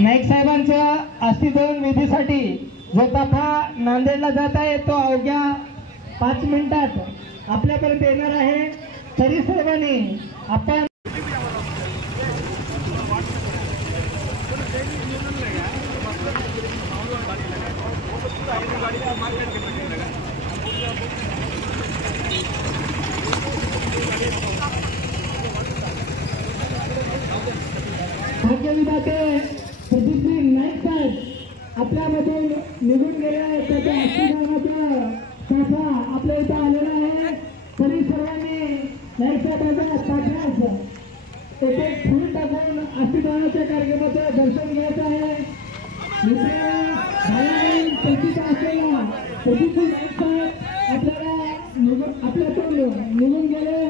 नाईक साहेबांच्या अस्थिदहन विधीसाठी जो ताफा नांदेडला जात आहे तो अवघ्या 5 मिनिटात आपल्यापर्यंत येणार आहे। तरी सर्वांनी आपण भाग्य विधाते प्रदीपजी नाईक साहेब आपल्यामधून निघून गेले। त्याच्या अस्थिदहनाचा ताफा आपल्या इथे आलेला आहे। तरी सर्वांनी नाईक साहेबांच्या ताफ्यास एक फूल टाकून अस्थिदहनाच्या कार्यक्रमाचं दर्शन घ्यायचं आहे। चर्चेचा असलेला प्रदीपजी नाईक साहेब आपल्यातून निघून गेले।